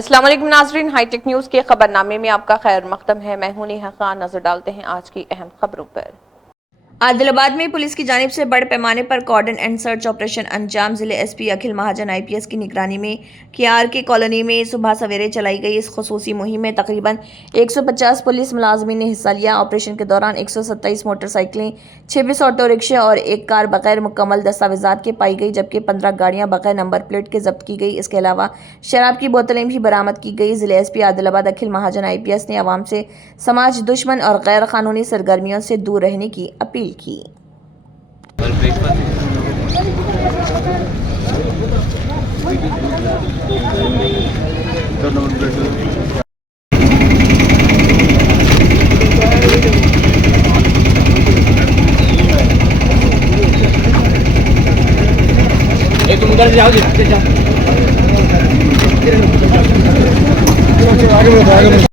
अस्सलाम वालेकुम नाज़रीन, हाईटेक न्यूज़ के खबरनामे में आपका खैर मक़दम है। मैं हूं नेहा खान। नजर डालते हैं आज की अहम खबरों पर। आदिलाबाद में पुलिस की जानिब से बड़े पैमाने पर कॉर्डन एंड सर्च ऑपरेशन अंजाम। जिले एसपी अखिल महाजन आईपीएस की निगरानी में KRK कॉलोनी में सुबह सवेरे चलाई गई इस खुसूसी मुहिम में तकरीबन 150 पुलिस मुलाजमीन ने हिस्सा लिया। ऑपरेशन के दौरान 127 मोटरसाइकिलें, 26 ऑटो रिक्शे और एक कार बगैर मुकम्मल दस्तावेजात के पाई गई, जबकि 15 गाड़ियां बगैर नंबर प्लेट के जब्त की गई। इसके अलावा शराब की बोतलें भी बरामद की गई। जिले एसपी आदिलाबाद अखिल महाजन आईपीएस ने आवाम से समाज दुश्मन और गैर कानूनी सरगर्मियों से दूर रहने की अपील की। तुम उधर जाओ जी, जाओ आगे बढ़ो, आगे बढ़ो।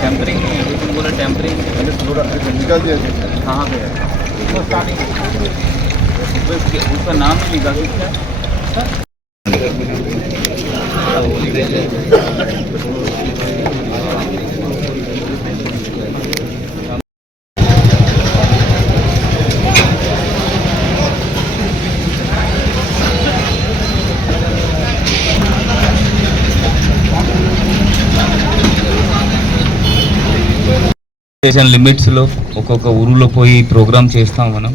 टेम्परिंग नहीं है, तुम बोला टेम्परिंग थोड़ा निकाल दिया। कहाँ पे है उसका नाम नहीं लिखा क्या? స్టేషన్ లిమిట్స్లో ఒక్కొక్క ఊరిలో పోయి ప్రోగ్రామ్ చేస్తాం మనం.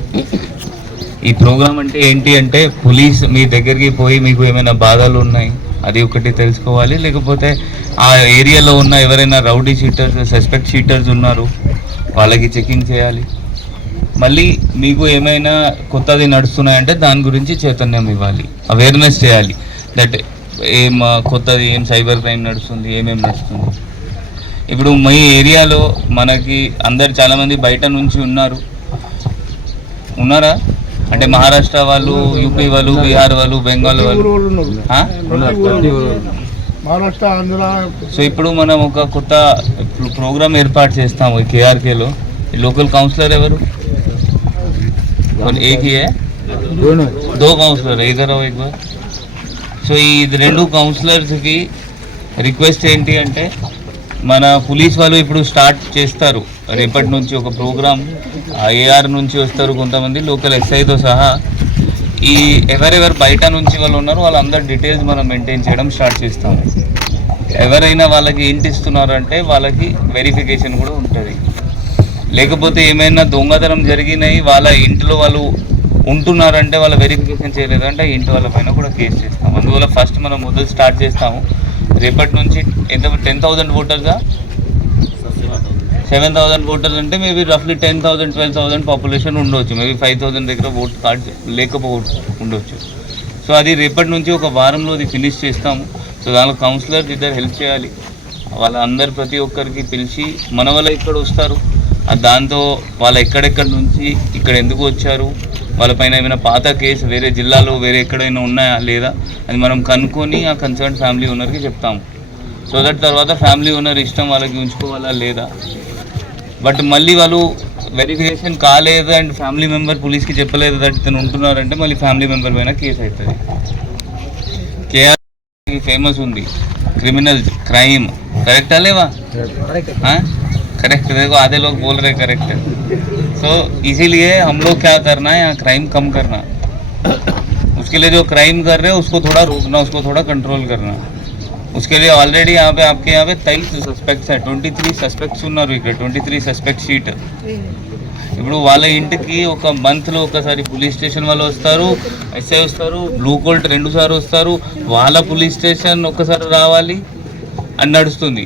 ఈ ప్రోగ్రామ్ అంటే ఏంటి అంటే పోలీస్ మీ దగ్గరికి పోయి మీకు ఏమైనా బాధలు ఉన్నాయి అది ఒకటి తెలుసుకోవాలి, లేకపోతే ఆ ఏరియాలో ఉన్న ఎవరైనా రౌడీ షీటర్స్, సస్పెక్ట్ షీటర్స్ ఉన్నారు వాళ్ళకి చెకింగ్ చేయాలి. మళ్ళీ మీకు ఏమైనా కొత్తది నడుస్తున్నాయంటే దాని గురించి చైతన్యం ఇవ్వాలి, అవేర్నెస్ చేయాలి. దట్ ఏం కొత్తది, ఏం సైబర్ క్రైమ్ నడుస్తుంది, ఏమేమి నడుస్తుంది. ఇప్పుడు మీ ఏరియాలో మనకి అందరు చాలామంది బయట నుంచి ఉన్నారా అంటే మహారాష్ట్ర వాళ్ళు, యూపీ వాళ్ళు, బీహార్ వాళ్ళు, బెంగాల్ వాళ్ళు. సో ఇప్పుడు మనం ఒక కొత్త ప్రోగ్రామ్ ఏర్పాటు చేస్తాము KRKలో. లోకల్ కౌన్సిలర్ ఎవరు? एक ही है, दो काउंसलर है, इधर आओ एक बार. సో ఈ రెండు కౌన్సిలర్స్కి రిక్వెస్ట్ ఏంటి అంటే మన పోలీస్ వాళ్ళు ఇప్పుడు స్టార్ట్ చేస్తారు రేపటి నుంచి ఒక ప్రోగ్రామ్. AR నుంచి వస్తారు కొంతమంది, లోకల్ SIతో సహా. ఈ ఎవరెవరు బయట నుంచి వాళ్ళు ఉన్నారో వాళ్ళందరి డీటెయిల్స్ మనం మెయింటైన్ చేయడం స్టార్ట్ చేస్తాము. ఎవరైనా వాళ్ళకి ఏంటి ఇస్తున్నారు అంటే వాళ్ళకి వెరిఫికేషన్ కూడా ఉంటుంది. లేకపోతే ఏమైనా దొంగతనం జరిగినాయి వాళ్ళ ఇంట్లో వాళ్ళు ఉంటున్నారంటే వాళ్ళ వెరిఫికేషన్ చేయలేదంటే ఇంటి వాళ్ళ పైన కూడా కేసు చేస్తాం. అందువల్ల ఫస్ట్ మనం మొదలు స్టార్ట్ చేస్తాము రేపటి నుంచి. ఎంత 10,000 ఓటర్సా? 7,000 ఓటర్స్ అంటే మేబీ రఫ్లీ 10,000 12,000 పాపులేషన్ ఉండవచ్చు. మేబీ 5,000 దగ్గర ఓట్ కార్డ్ ఉండొచ్చు. సో అది రేపటి నుంచి ఒక వారంలో అది ఫినిష్ చేస్తాము. సో దానిలో కౌన్సిలర్ ఇద్దరు హెల్ప్ చేయాలి. వాళ్ళందరూ ప్రతి ఒక్కరికి పిలిచి మన వల్ల ఇక్కడ వస్తారు, దాంతో వాళ్ళు ఎక్కడెక్కడి నుంచి ఇక్కడ ఎందుకు వచ్చారు, వాళ్ళపైన ఏమైనా పాత కేసు వేరే జిల్లాలో వేరే ఎక్కడైనా ఉన్నాయా లేదా అది మనం కనుక్కొని ఆ కన్సర్న్ ఫ్యామిలీ ఓనర్కి చెప్తాము. సో దట్ తర్వాత ఫ్యామిలీ ఓనర్ ఇష్టం వాళ్ళకి ఉంచుకోవాలా లేదా. బట్ మళ్ళీ వాళ్ళు వెరిఫికేషన్ కాలేదు అండ్ ఫ్యామిలీ మెంబర్ పోలీస్కి చెప్పలేదు దట్ ఇతను ఉంటున్నారంటే మళ్ళీ ఫ్యామిలీ మెంబర్ పైన కేసు అవుతుంది. KRK ఫేమస్ ఉంది क्रिमिनल क्राइम, करेक्ट है लेवा? हाँ करेक्ट, देखो आधे लोग बोल रहे करेक्ट है. सो इसीलिए हम लोग क्या करना है, यहाँ क्राइम कम करना. उसके लिए जो क्राइम कर रहे हैं उसको थोड़ा रोकना, उसको थोड़ा कंट्रोल करना. उसके लिए ऑलरेडी यहाँ पे आपके यहाँ पे 23 सस्पेक्ट्स हैं. 23 సస్పెక్ట్స్ ఉన్నారు ఇక్కడ, 23 సస్పెక్ట్ షీట్. ఇప్పుడు వాళ్ళ ఇంటికి ఒక మంత్లో ఒకసారి పోలీస్ స్టేషన్ వాళ్ళు వస్తారు, SI వస్తారు, బ్లూ కోల్ట్ 2 సార్లు వస్తారు, వాళ్ళ పోలీస్ స్టేషన్ ఒకసారి రావాలి అని నడుస్తుంది.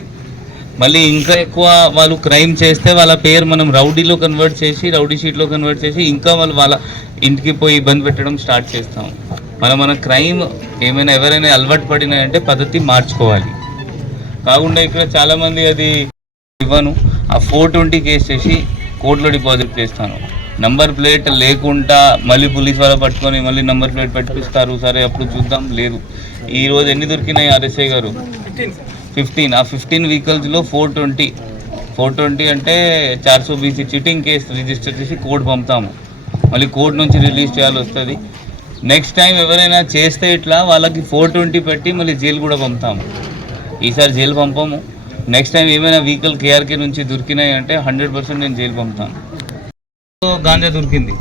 మళ్ళీ ఇంకా ఎక్కువ వాళ్ళు క్రైమ్ చేస్తే వాళ్ళ పేరు మనం రౌడీలో కన్వర్ట్ చేసి, రౌడీ షీట్లో కన్వర్ట్ చేసి ఇంకా వాళ్ళ ఇంటికి పోయి ఇబ్బంది పెట్టడం స్టార్ట్ చేస్తాం. మన క్రైమ్ ఏమైనా ఎవరైనా అలవాటు పడినాయంటే పద్ధతి మార్చుకోవాలి. కాకుండా ఇక్కడ చాలామంది అది ఇవ్వను, ఆ 420 కేసు చేసి కోర్టులో డిపాజిట్ చేస్తాను. నంబర్ ప్లేట్ లేకుండా మళ్ళీ పోలీస్ వాళ్ళు పట్టుకొని మళ్ళీ నంబర్ ప్లేట్ పెట్టిస్తారు. సరే అప్పుడు చూద్దాం, లేదు. ఈరోజు ఎన్ని దొరికినాయి RSI గారు? 15. ఆ 15 వెహికల్స్లో 420 420 అంటే 420 చీటింగ్ కేసు రిజిస్టర్ చేసి కోర్టు పంపుతాము. మళ్ళీ కోర్టు నుంచి రిలీజ్ చేయాల్సి వస్తుంది. నెక్స్ట్ టైం ఎవరైనా చేస్తే ఇట్లా వాళ్ళకి 420 పెట్టి మళ్ళీ జైలు కూడా పంపుతాము. ఈసారి జైలు పంపము. నెక్స్ట్ టైం ఏమైనా వెహికల్ కేఆర్కే నుంచి దొరికినాయి అంటే 100% నేను జైలు పంపుతాను. గాంజా దొరికింది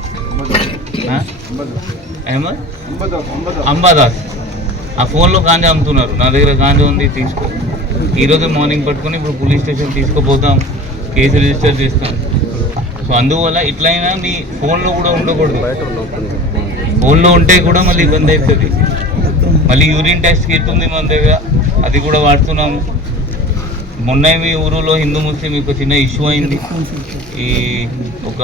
అహ్మద్ అంబాదాస్. ఆ ఫోన్లో గాంజా అమ్ముతున్నారు. నా దగ్గర గాంజా ఉంది, తీసుకో. ఈరోజు మార్నింగ్ పట్టుకొని ఇప్పుడు పోలీస్ స్టేషన్ తీసుకుపోతాం, కేసు రిజిస్టర్ చేస్తాం. సో అందువల్ల ఇట్లయినా మీ ఫోన్లో కూడా ఉండకూడదు. ఫోన్లో ఉంటే కూడా మళ్ళీ ఇబ్బంది అవుతుంది. మళ్ళీ యూరిన్ టెస్ట్ కిట్ ఉంది మన దగ్గర, అది కూడా వాడుతున్నాము. మొన్న మీ ఊరిలో హిందూ ముస్లిం ఒక చిన్న ఇష్యూ అయింది. ఈ ఒక